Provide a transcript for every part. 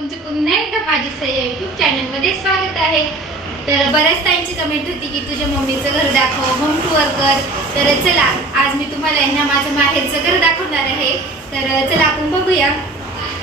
माझी सह्या युट्यूब चॅनलमध्ये स्वागत आहे. तर बऱ्याच ताईंची कमेंट होती की तुझ्या मम्मीचं घर दाखव होम टूर कर. तर चला आज मी तुम्हाला यांना माझं माहेरचं घर दाखवणार आहे. तर चला आपण बघूया.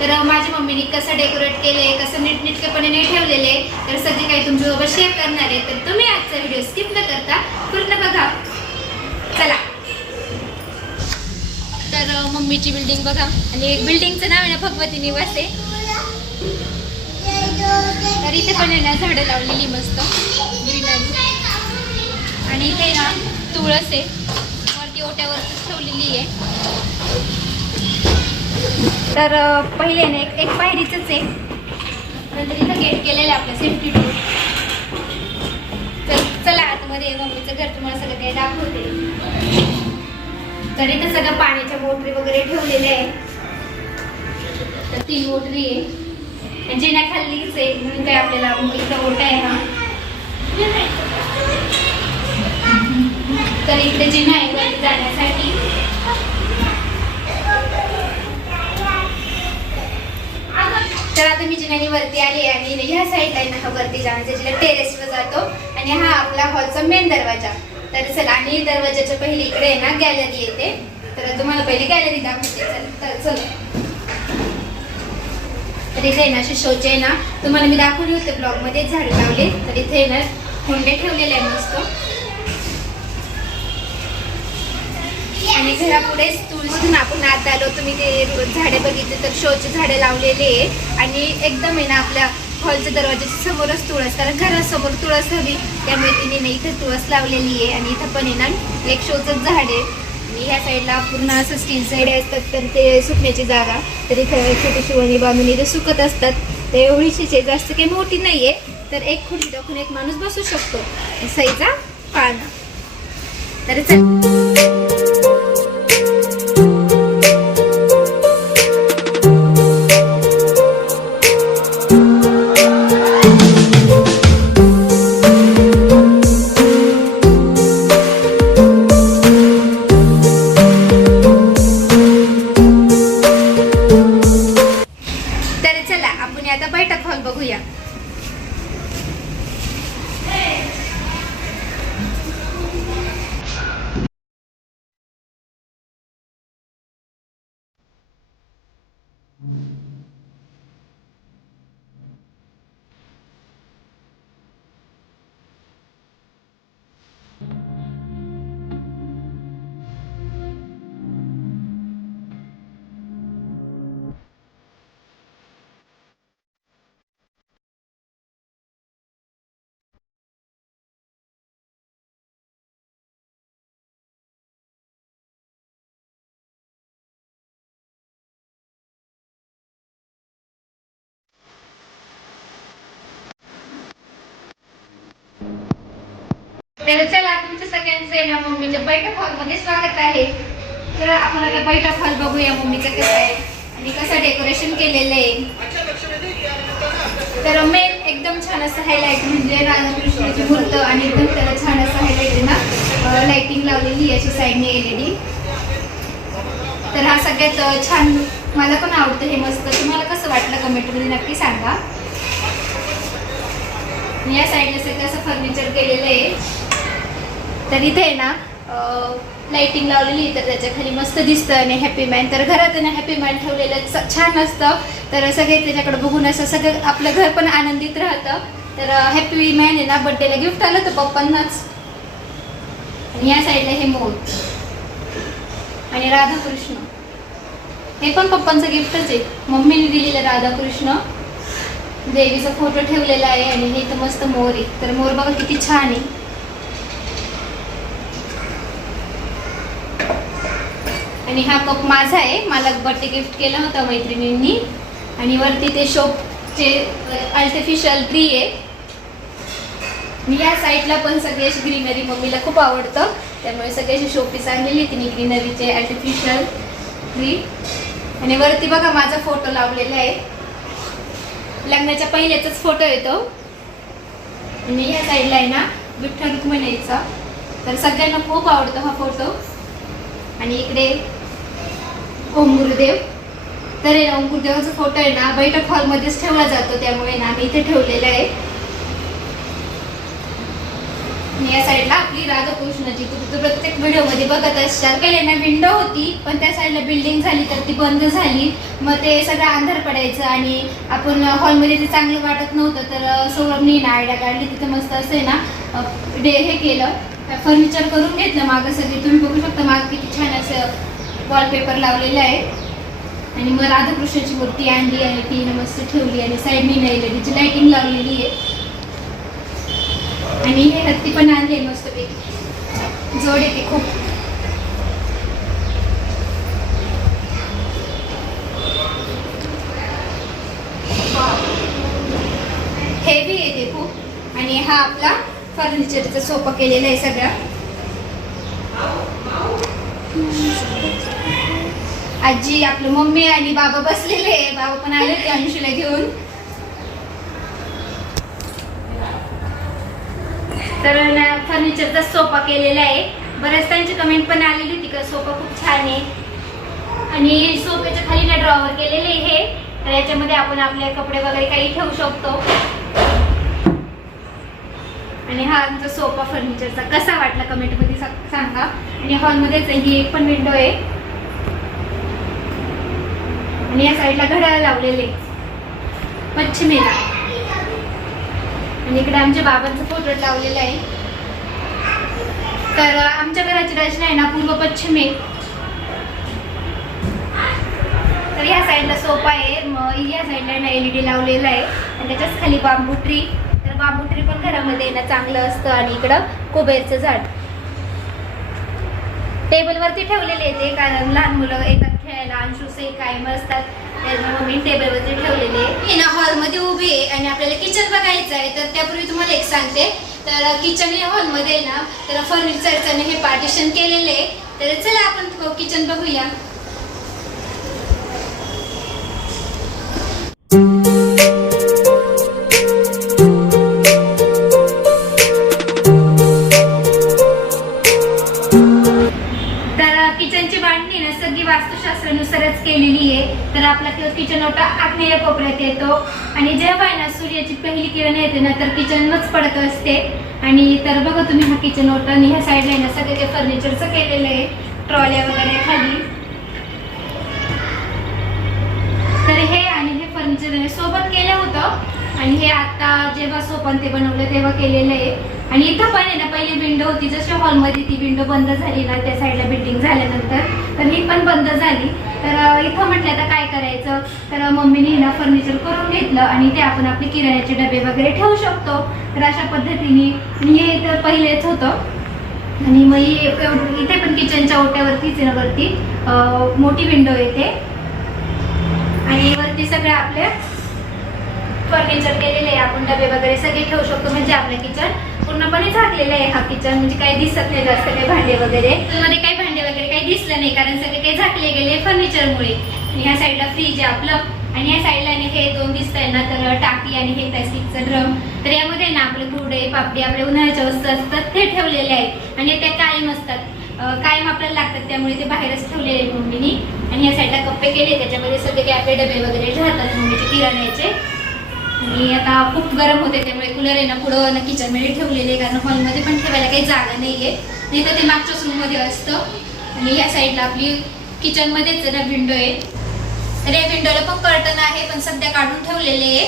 तर माझ्या मम्मीने कसं डेकोरेट केले कसं नीटनेटकेपणे ठेवलेले तर सगळे काही तुमच्यासोबत शेअर करणार आहे. तर तुम्ही आजचा व्हिडिओ स्किप न करता पूर्ण बघा. चला. तर मम्मीची बिल्डिंग बघा. आणि एक बिल्डिंगचं नाव आहे ना भगवती निवास आहे. तर इथे पण आहे ना झाडं लावलेली मस्त. ग्रीनरी. आणि इथे ना तुळस आहे. वरती ओट्यावर ठेवलेली आहे. तर पहिले ना एक एक पायरीच आहे. नंतर इथं गेट केलेलं आहे आपलं सेफ्टी डोर तर चला आतमध्ये मम्मीचं घर तुम्हाला सगळं काही दाखवते. तर इथं सगळं पाण्याच्या मोटरी वगैरे ठेवलेल्या आहे तर ती मोटरी आहे. म्हणजे जिन्या खाल्लीच आहे म्हणून काय आपल्याला इथं ओटा आहे हा. तर इकडे जिना आहे वरती जाण्यासाठी. तर आता मी जिन्याने वरती आली आणि ह्या साईडला आहे ना हा वरती जाण्याचा जिला टेरेसवर जातो. आणि हा आपला हॉलचा मेन दरवाजा. तर चला आणि दरवाजाच्या पहिले इकडे आहे ना गॅलरी येते. तर तुम्हाला पहिली गॅलरी दाखवते. चल तर चला. तर इथे आहे ना शोचे आहे ना. तुम्हाला मी दाखवले होते ब्लॉगमध्ये लावले. तर इथे आहे ना हुंडे ठेवलेले आहे मस्त. आणि घरापुढेच तुळशीतून आपण आत आलो. तुम्ही ते झाडे बघितले तर शोचे झाडे लावलेले आहे. आणि एकदम आहे ना आपल्या हॉलच्या दरवाजाच्या समोरच तुळस. कारण घरासमोर तुळस हवी. त्यामुळे तिने ना इथे तुळस लावलेली आहे. आणि इथं पण आहे ना एक शोचंच झाड आहे. आणि ह्या साईडला पूर्ण असं स्टील साईड असतात तर ते सुकण्याची जागा. तर इथं छोटी शिवणी बांधून इथे सुकत असतात. ते एवढीशीचे जास्त काही मोठी नाहीये तर एक खुर्ची टाकून एक माणूस बसू शकतो. सईचा पाळणा. तर तर चला तुमच्या सगळ्यांचं आहे ना मम्मीच्या बैठक हॉलमध्ये स्वागत आहे. तर आपण आता बैठक हॉल बघूया मम्मीचं कसं आहे आणि कसं डेकोरेशन केलेलं आहे. तर मेन एकदम छान असं हायलाईट म्हणजे राधाकृष्णाची मूर्त आणि एकदम त्याला छान असं हायलाईट आहे ना लाईटिंग लावलेली आहे अशी साईडने एलईडी तर हा सगळ्यात छान मला पण आवडतं हे मस्त. तुम्हाला कसं वाटलं कमेंटमध्ये नक्की सांगा. या साईडला सगळं असं फर्निचर केलेलं आहे. तर इथे आहे ना लाइटिंग लावलेली तर त्याच्याखाली मस्त दिसतं आणि हॅपी मॅन तर घरात आहे ना हॅपी मॅन ठेवलेलं छान असतं. तर सगळे त्याच्याकडे बघून असं सगळं आपलं घर पण आनंदित राहतं. तर हॅपी मॅन आहे ना बड्डेला गिफ्ट आलं तर पप्पांनाच. आणि या साईडला हे मोर. आणि राधाकृष्ण. हे पण पप्पांचं गिफ्टच आहे. मम्मीने दिलेलं राधाकृष्ण. देवीचा फोटो ठेवलेला आहे आणि हे तर मस्त मोर आहे. तर मोर बघा किती छान आहे. आणि हा कप माझा आहे. मला बर्थडे गिफ्ट केला होता मैत्रिणींनी. आणि वरती ते शोपचे आर्टिफिशियल ट्री आहे. मी या साईडला पण सगळे अशी ग्रीनरी मम्मीला खूप आवडतं. त्यामुळे सगळी अशी शोपीस आणलेली तिने ग्रीनरीचे आर्टिफिशियल ट्री आणि वरती बघा माझा फोटो लावलेला आहे. लग्नाच्या पहिल्याचाच फोटो येतो आणि ह्या साईडला आहे ना विठ्ठल रुक्मिणीचा. तर सगळ्यांना खूप आवडतो हा फोटो आणि इकडे ओम गुरुदेव. तर आहे ना गुरुदेवाचा फोटो आहे ना बैठक हॉलमध्येच ठेवला जातो त्यामुळे ना आम्ही इथे ठेवलेला आहे. या साईडला आपली राधाकृष्णाची तू प्रत्येक व्हिडिओमध्ये बघत असणार पहिले ना विंडो होती पण त्या साईडला बिल्डिंग झाली तर ती बंद झाली. मग ते सगळं अंधार पडायचं आणि आपण हॉलमध्ये ते चांगलं वाटत नव्हतं तर सौरभनी ना आयडिया काढली. तिथं मस्त असं आहे ना डे हे केलं. फर्निचर करून घेतलं मागं सगळी. तुम्ही बघू शकता मागं किती छान असं वॉलपेपर लावलेला आहे. आणि मग राधाकृष्णाची मूर्ती आणली आणि ती ना मस्त ठेवली आणि साईडनी नाही तिची लायटिंग लावलेली आहे. आणि हे हत्ती पण आणले मस्तपैकी. जोड येते खूप. हेवी येते खूप. आणि हा आपला फर्निचरचा सोपा केलेला आहे सगळा. आजी आपलं मम्मी आणि बाबा बसलेले आहे. बाबा पण आले ते अंशूला घेऊन. तर फर्निचरचा सोफा केलेला आहे. बऱ्याच त्यांची कमेंट पण आलेली होती का सोफा खूप छान आहे. आणि सोफ्याच्या खाली ना ड्रॉवर केलेले आहे हे. तर याच्यामध्ये आपण आपले कपडे वगैरे काही ठेवू शकतो. आणि हा आमचा सोफा फर्निचरचा कसा वाटला कमेंटमध्ये सांगा. आणि हॉलमध्येच ही एक पण विंडो आहे. आणि या साईडला घड्याळ लावलेले. पश्चिमेला. आणि इकडे आमच्या बाबांचं फोटो लावलेलं आहे. तर आमच्या घराची रचना आहे ना पूर्व पश्चिमे. तर या साईडला सोफा आहे मग या साईडला ना एलईडी लावलेला आहे. आणि त्याच्याच खाली बांबू ट्री. तर बांबू ट्री पण घरामध्ये ना चांगलं असतं. आणि इकडं कुबेरचं झाड. टेबलवरती ठेवलेले आहे ते कारण लहान मुलं एका खेळायला अंशुसही कायम असतात. त्याच्यामुळे मी टेबलवरती ठेवलेले. हे मी ना हॉलमध्ये उभी आहे आणि आपल्याला किचन बघायचं आहे. तर त्यापूर्वी तुम्हाला एक सांगते. तर किचन या हॉलमध्ये आहे ना तर फर्निचरचं हे पार्टिशन केलेलं आहे. तर चला आपण किचन बघूया. किचन ओटा आग्नेय कोपऱ्यात येतो. आणि जेव्हा आहे ना सूर्याची पहिली किरण येते ना तर किचनच पडत असते. आणि तर बघा तुम्ही हा किचन ओटा आणि ह्या साईडला आहे ना सगळं ते फर्निचरचं केलेलं आहे. ट्रॉल्या वगैरे खाली. तर हे आणि हे फर्निचर सोबत केलं होतं. आणि हे आता जेव्हा सोपान ते बनवलं तेव्हा केलेलं आहे. आणि इथं पण आहे ना पहिली विंडो होती जशी हॉलमध्ये ती विंडो बंद झाली ना त्या साईडला बिल्डिंग झाल्यानंतर तर ही पण बंद झाली. तर इथं म्हटलं आता काय करायचं? तर मम्मीने ना फर्निचर करून घेतलं आणि ते आपण आपले किराण्याचे डबे वगैरे ठेवू शकतो. तर अशा पद्धतीने मी हे तर पहिलेच होतं. आणि मग इथे पण किचनच्या ओट्यावरतीच आहे ना वरती मोठी विंडो येते आणि वरती सगळं आपल्या फर्निचर केलेले आहे. आपण डबे वगैरे सगळे ठेवू शकतो म्हणजे आपलं किचन पूर्णपणे झाकलेलं आहे हा किचन म्हणजे काही दिसत नाही जास्त काही भांडे वगैरे. मध्ये काही भांडे वगैरे काही दिसलं नाही कारण सगळे काही झाकले गेले फर्निचरमुळे ह्या साईडला फ्रीज आहे आपलं. आणि या साईडला आणि हे दोन दिसत आहे ना तर टाकी आणि हे प्लॅस्टिकचं ड्रम तर यामध्ये ना आपले कुरडे पापडी आपले उन्हाळ्याच्या वस्तू असतात ते ठेवलेले आहेत. आणि त्या कायम असतात. कायम आपल्याला लागतात त्यामुळे ते बाहेरच ठेवलेले आहेत मम्मीनी. आणि या साईडला कप्पे केले त्याच्यामध्ये सगळे काही आपले डबे वगैरे राहतात मम्मीचे किराण्याचे. आणि आता खूप गरम होते त्यामुळे कूलर आहे ना पुढं किचनमध्ये ठेवलेले कारण हॉलमध्ये पण ठेवायला काही जागा नाहीये. नाही तर ते मागच्याच रूममध्ये असतं. आणि या साईडला आपली किचनमध्येच ना विंडो आहे. तर या विंडोला पण कर्टन आहे पण सध्या काढून ठेवलेले आहे.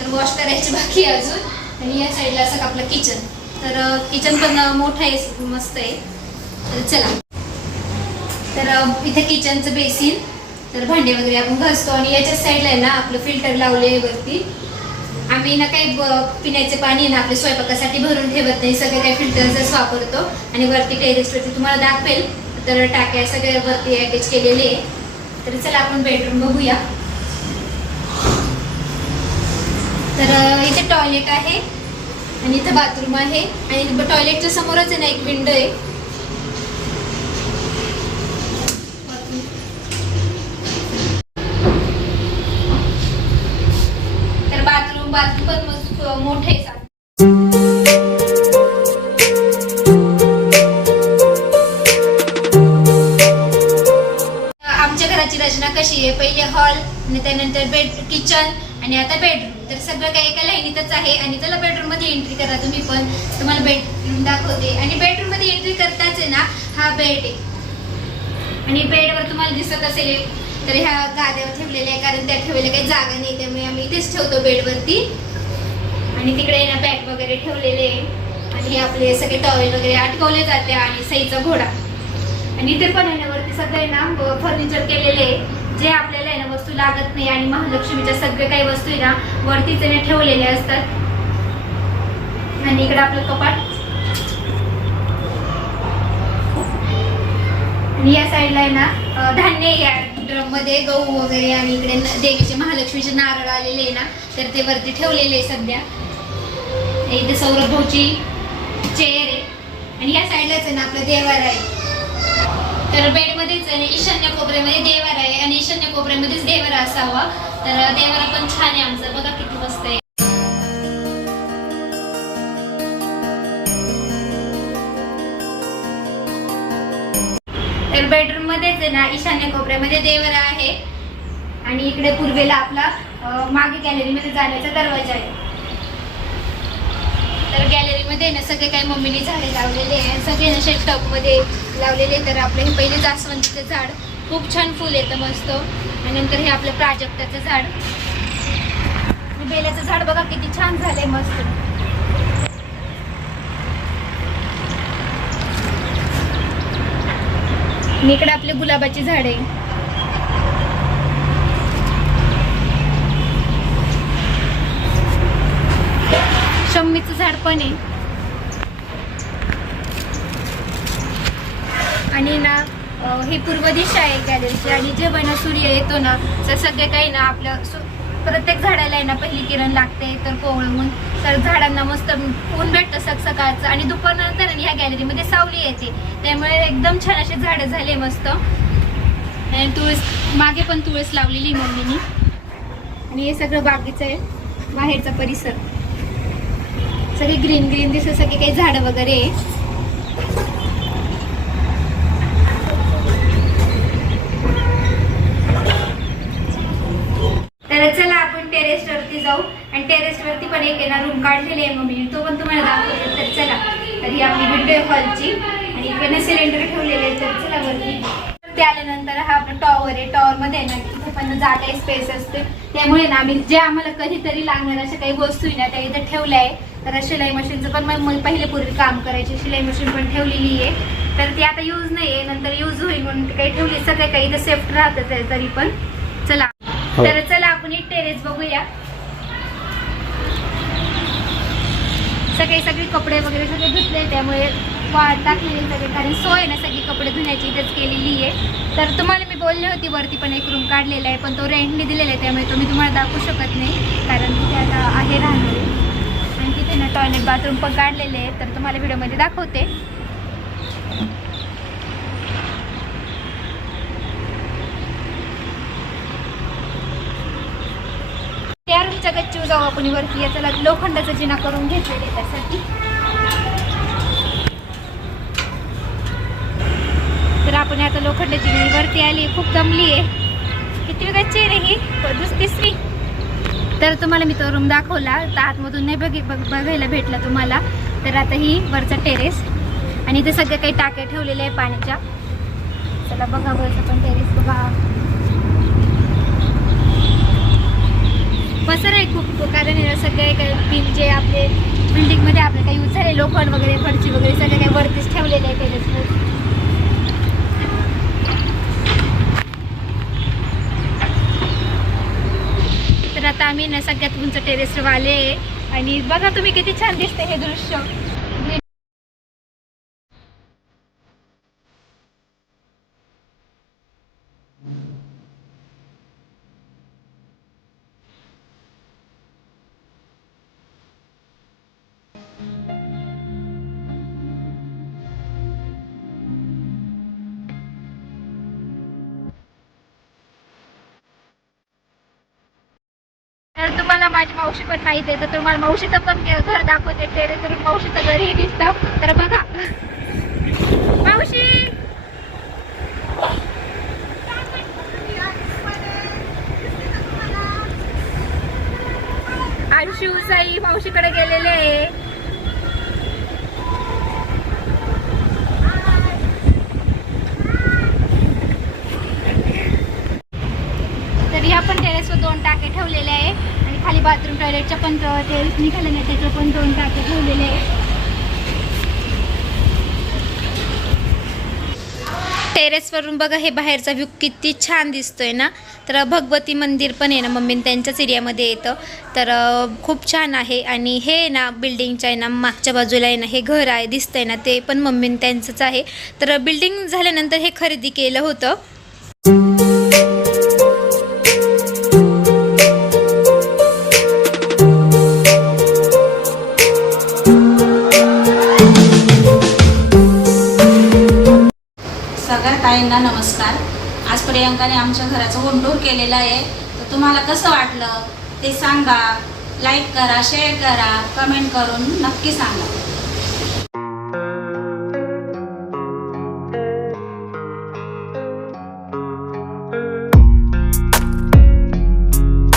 तर वॉश करायचे बाकी आहे अजून. आणि या साईडला असं आपलं किचन तर किचन पण मोठं आहे मस्त आहे. तर चला. तर इथे किचनचं बेसिन तर भांडे वगैरे आपण घासतो. आणि याच्या साईडला आहे ना आपलं फिल्टर लावले आहे वरती. आम्ही ना काही पिण्याचे पाणी आहे ना आपल्या स्वयंपाकासाठी भरून ठेवत नाही. सगळे काही फिल्टरचंच वापरतो. आणि वरती टेरेसवरती तुम्हाला दाखवेल. तर टाक्या सगळे वरती अटॅच केलेले आहे तर चला आपण बेडरूम बघूया. तर इथे टॉयलेट आहे. आणि इथं बाथरूम आहे. आणि टॉयलेटच्या समोरच आहे ना एक विंडो आहे. त्यानंतर बेड किचन आणि आता बेडरूम तर सगळं काही एका लाईनीतच आहे आणि चला बेडरूममध्ये एंट्री करा तुम्ही पण. तुम्हाला बेडरूम दाखवते. आणि बेडरूममध्ये एंट्री करताच आहे ना हा बेड आहे. आणि बेडवर तुम्हाला दिसत असेल तर ह्या गाद्यावर ठेवलेल्या आहे कारण त्या ठेवलेल्या काही जागा नाही त्यामुळे आम्ही इथेच ठेवतो बेडवरती आणि तिकडे ना बॅग वगैरे ठेवलेले आहे. आणि हे आपले सगळे टॉवेल वगैरे अटकवले जाते आणि सईचा घोडा. आणि इथे पण येण्यावरती सगळे ना फर्निचर केलेले आहे. जे आपल्याला लागत नाही आणि महालक्ष्मीच्या सगळ्या काही वस्तू आहे ना वरतीच ना ठेवलेल्या असतात. आणि इकडे आपलं कपाट. आणि या साईडला आहे ना धान्य या ड्रममध्ये गहू वगैरे आणि इकडे देवीचे महालक्ष्मीचे नारळ आलेले आहे ना तर ते वरती ठेवलेले आहे सध्या. इथे सौरभ भाऊची चेअर आहे. आणि या साईडलाच आहे ना आपलं देवार आहे. तर बेडमध्येच आहे ना ईशान्य कोपऱ्यामध्ये देवर आहे आणि ईशान्य कोपऱ्यामध्येच देवार असावा. तर देवारा पण छान आहे आमचं. बघा किती मस्त आहे. तर बेडरूम मध्येच आहे ना ईशान्य कोपऱ्यामध्ये देवर आहे. आणि इकडे पूर्वेला आपला मागे गॅलरीमध्ये जाण्याचा दरवाजा आहे. तर गॅलरीमध्ये ना सगळे काही मम्मीने झाडे लावलेले आहे सगळे ना शेटटॉपमध्ये लावलेले तर आपलं हे पहिले जास्वंदीचं झाड. खूप छान फुल येतं मस्त. आणि नंतर हे आपलं प्राजक्ताचं झाड. बेलाचं झाड बघा किती छान झालंय मस्त. इकडे आपले गुलाबाची झाडे झाड पण आहे. आणि ना ही पूर्व दिशा आहे गॅलरीची आणि जेव्हा ना सूर्य येतो ना तर सगळे काही ना आपलं सु- प्रत्येक झाडाला आहे ना पहिली किरण लागते तर कोवळून. तर झाडांना मस्त ऊन भेटतं सकसकाळचं आणि दुपारनंतर आणि ह्या गॅलरीमध्ये सावली येते. त्यामुळे एकदम छान असे झाडं झाले मस्त. आणि तुळस मागे पण तुळस लावलेली आहे मम्मीनी. आणि हे सगळं बागीचं आहे बाहेरचा परिसर. सगळे ग्रीन ग्रीन दिसत सगळे काही झाड वगैरे. तर चला आपण टेरेस वरती जाऊ. आणि टेरेस वरती पण एक येणार रूम काढलेले आहे मम्मीने. तो पण तुम्हाला दाखवतो. तर चला तर ही आपली विंडो हॉलची आणि इकडे सिलेंडर ठेवलेले आहेत. तर चला वरती. ते आल्यानंतर हा आपण टॉवर आहे. टॉवर मध्ये आहे ना तिथे पण जागा स्पेस असते. त्यामुळे ना आम्ही जे आम्हाला कधीतरी लागणार अशा काही वस्तू आहे ना त्या इथे ठेवल्या आहे. तर शिलाई मशीनचं पण मग मी पहिले पूर्वी काम करायचे. शिलाई मशीन पण ठेवलेली आहे. तर ती आता यूज नाही आहे नंतर यूज होईल म्हणून ती काही ठेवली. सगळे काही इथे सेफ्ट राहतच आहे तरी पण. चला. हो. तर चला आपण एक टेरेस बघूया. सगळे सगळे कपडे वगैरे सगळे धुतले. त्यामुळे वाट टाकलेले सगळे. कारण सोय ना सगळी कपडे धुण्याची. इथेच केलेली आहे. तर तुम्हाला मी बोलली होती वरती पण एक रूम काढलेला आहे. पण तो रेंटने दिलेला आहे. त्यामुळे तो मी तुम्हाला दाखवू शकत नाही. कारण तिथे आता आहे राहणार तिनं टॉयलेट बाथरूम पण काढलेले आहे तर तुम्हाला व्हिडिओमध्ये दाखवते. त्या रूमच्या गच्चीवर जाऊ आपण वरती याचा लोखंडाचा जिना करून घेतलेले त्यासाठी. तर आपण आता लोखंडाची वरती आली खूप दमली आहे किती गच्ची आहे रे ही दुस तिसरी. तर तुम्हाला मी तो रूम दाखवला. तर आतमधून नाही बघी बघ- बघायला भेटला तुम्हाला. तर आता ही वरचा टेरेस आणि इथे सगळे काही टाक्या ठेवलेल्या आहे पाण्याच्या. चला बघा वरचा पण टेरेस बघा. पसर आहे खूप कारण सगळे काही बिल जे आपले बिल्डिंगमध्ये आपले काही यूज झाले लोखंड वगैरे फरची वगैरे सगळे काही वरतीच ठेवलेले आहे टेरेसवर तर आता आम्ही ना सगळ्यात उंच टेरेसवर आले आणि बघा तुम्ही किती छान दिसते हे दृश्य. तर तुम्हाला माझी मावशी पण माहिती आहे तर तुम्हाला मावशीचं पण घर दाखवते टेरेसवरून मावशीचं घरही दिसतं. तर बघा. मावशी! अंशू साई मावशीकडे गेलेले आहे. तरी टेरेसवर दोन टाके ठेवलेले आहे. खाली बाथरूम टॉयलेटच्या पण टेरेस निघाले नाही त्याचे पण दोन टाके ठेवलेले टेरेसवरून बघा हे बाहेरचा व्ह्यू किती छान दिसतोय ना. तर भगवती मंदिर पण आहे ना मम्मी त्यांच्याच एरियामध्ये येतं. तर खूप छान आहे. आणि हे ना बिल्डिंगच्या आहे ना मागच्या बाजूला आहे ना हे घर आहे दिसतंय ना ते पण मम्मी त्यांचंच आहे. तर बिल्डिंग झाल्यानंतर हे खरेदी केलं होतं. सगळ्यांना नमस्कार. आज प्रियंकाने आमच्या घराचं होम टूर केलेलं आहे. तर तुम्हाला कसं वाटलं ते सांगा. लाईक करा शेअर करा कमेंट करून नक्की सांगा.